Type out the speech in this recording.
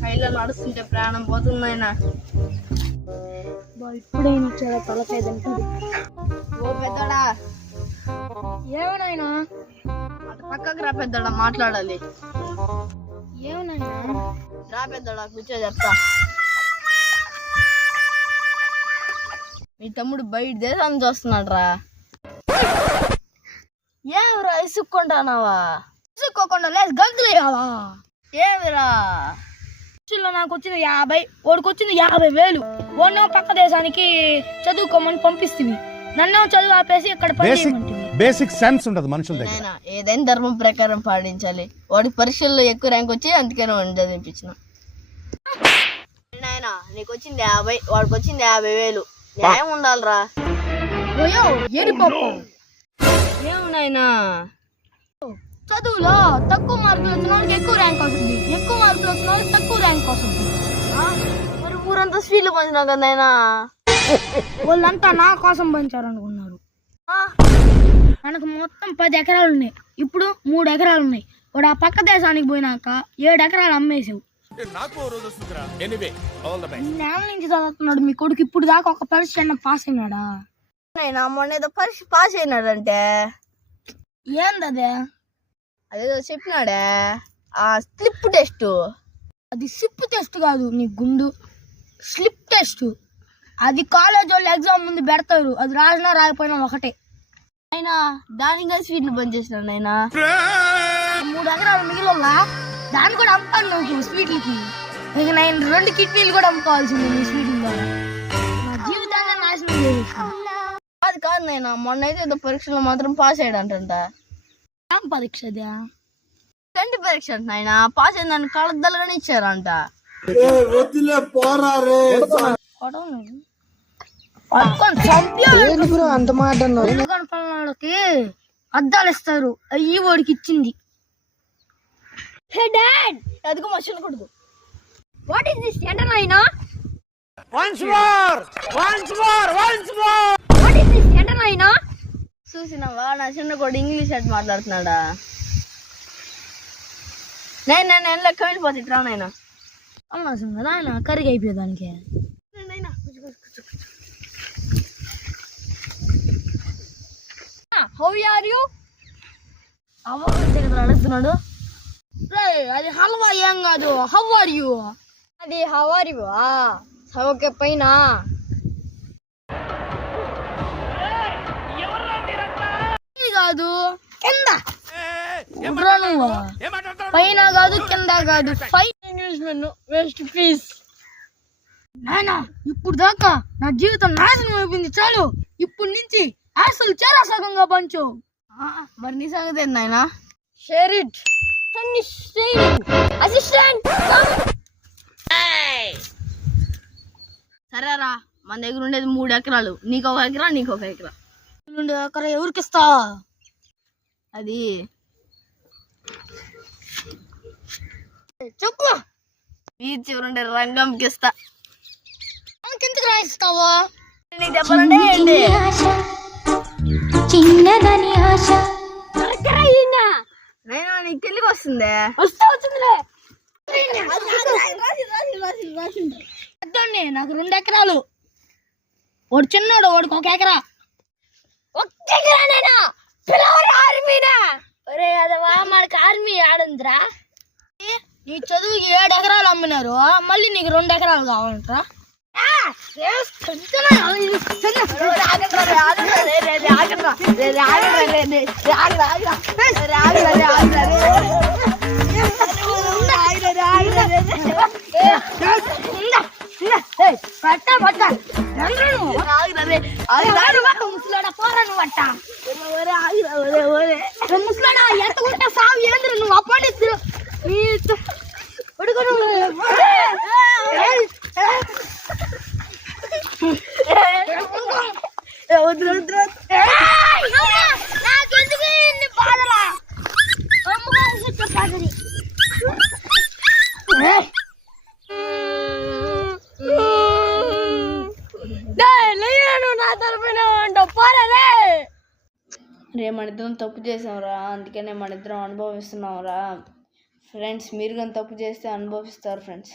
కైలో నడుస్తుంటే ప్రాణం పోతుందైనా ఇప్పుడైనా చాలా తలకాయ తింటుంది. ఓ పెద్దడా, ఏమనైనా అటు పక్కకు రా పెద్దడా, మాట్లాడాలి. ఏమనైనా రా పెద్దడా, కూర్చో చెప్తా. మీ తమ్ముడు బయట దేశాన్ని చూస్తున్నాడు రా. ఏమిరా ఇసుక్కుంటానావా? ఇసుక్కోకుండా లేదు గంతులు వేయాలా? ఏమిరా నాకు వచ్చిన 50, వాడికి వచ్చింది 50,000. వాడినో పక్క దేశానికి చదువుకోమని పంపిస్తుంది, నన్ను చదువు ఆపేసి ఇక్కడ బేసిక్ సెన్స్ ఉండదు మనుషుల దగ్గర. ఏదైనా ధర్మం ప్రకారం పాటించాలి. వాడికి పరీక్షల్లో ఎక్కువ ర్యాంక్ వచ్చి అందుకనే వాడిని చదివించిన. నాయనా నీకు వచ్చింది 50, వాడికి వచ్చింది 50,000. న్యాయం ఉండాలిరా. ఏమున్నాయినా చదువులో తక్కువ మార్కులు వచ్చిన వాళ్ళకి ఎక్కువ ర్యాంక్ వస్తుంది, ఎక్కువ మార్కులు వచ్చిన వాళ్ళకి తక్కువ ర్యాంక్ వస్తుంది. మరి ఊరంతా స్వీట్లు పంచినావు కదా నాయనా. వాళ్ళంతా నా కోసం పంచారు అనుకున్నారు. మనకు మొత్తం 10 ఎకరాలు ఉన్నాయి, ఇప్పుడు 3 ఎకరాలు ఉన్నాయి. వాడు ఆ పక్క దేశానికి పోయినాక 7 ఎకరాలు అమ్మేసావు. నేల నుంచి చదువుతున్నాడు మీ కొడుకు, ఇప్పుడు దాకా ఒక పరీక్ష పాస్ అయినాడా? మొన్న ఏదో పరీక్ష పాస్ అయినాడంటే. ఏందదే? అదేదో చెప్పినాడే, ఆ స్లిప్ టెస్ట్. అది స్లిప్ టెస్ట్ కాదు నీ గుండు, స్లిప్ టెస్ట్. అది కాలేజ్ వాళ్ళు ఎగ్జామ్ ముందు పెడతారు, అది రాసినా రాకపోయినా ఒకటే. అయినా దానిగా స్వీట్లు బంద్ చేసినాడు అయినా. 3 ఎకరాలు మిగిలిలా దాన్ని కూడా అమ్ముతాను నువ్వు స్వీట్లకి. ఇక నేను 2 కిడ్నీలు కూడా అమ్ముకోవాల్సింది నీ స్వీట్ల ద్వారా. నా జీవితాన్ని నాశనం చేసేసాను. అది కాదు నైనా, మొన్న అయితే ఏదో పరీక్షలో మాత్రం పాస్ అయ్యాడంట. ఏం పరీక్ష అదే? కంటి పరీక్ష అంట నాయన. పాస్ అయిందని కళ్ళద్దలుగానే ఇచ్చారంట. అంత మాట వాళ్ళకి అద్దాలు ఇస్తారు, అయ్యి వాడికి ఇచ్చింది. అదిగో మనుషులు కొడుకు. వాట్ ఈస్ దిస్ ఎంటనైనా? Once more! What is this ఎంటనైనా? చూసినావా నా చిన్న కొడు ఇంగ్లీష్ అట్ మాట్లాడుతున్నాడా? నేను లెక్క వెళ్ళిపోతే ఇట్లా నాయన. అమ్మాసం కదా ఆయన కరిగి అయిపోయేదానికి. How are you? అడుగుతున్నాడు. అది హల్వా ఏం కాదు, హౌ ఆర్ యూ. అది హౌ ఆర్ యూ ఓకే పైన. కాదు కింద నువ్వు, పైన కాదు కింద కాదు. English men waste please. నాయనా ఇప్పుడు దాకా నా జీవితం నాశనం అయిపోయింది, చాలు. ఇప్పుడు నుంచి అసలు చాలా సగంగా పంచు. మరి నీ సంగతి ఏంది నాయనా? Share it. అసిస్టెంట్ సరేరా, మన దగ్గర ఉండేది 3 ఎకరాలు. నీకు 1 ఎకరా, నీకు 1 ఎకరా. ఎకరా ఎవరికి ఇస్తా? అది చెప్పు. బీచ్ చివరుండే రంగంకి ఇస్తా. ఎందుకు రాయిస్తావా? నీకు చెప్పాలంటే ఏంటి? చిన్నదని ఆశ నైనా నీకు తెలికి వస్తుందే. వచ్చిందిలే. నాకు 2 ఎకరాలు, వాడు చిన్నాడు, వాడికి 1 ఎకరా. 1 ఎకరానేనా? పిలవరా ఆర్మీనా? ఒరే అదవా, మనకి ఆర్మీ ఆడుందిరా. నీ చదువు 7 ఎకరాలు అమ్మినారు, మళ్ళీ నీకు 2 ఎకరాలు కావాలంటరా? ముసలాడా పోరా నువ్వు అట్ట. ముసలాడా ఎంతకుంటే సాగు ఏంద్ర నువ్వు అప్పటి రే మన ఇద్దరం తప్పు చేసాంరా, అందుకనే మన ఇద్దరం అనుభవిస్తున్నాంరా. ఫ్రెండ్స్ మీరు కానీ తప్పు చేస్తే అనుభవిస్తారు ఫ్రెండ్స్.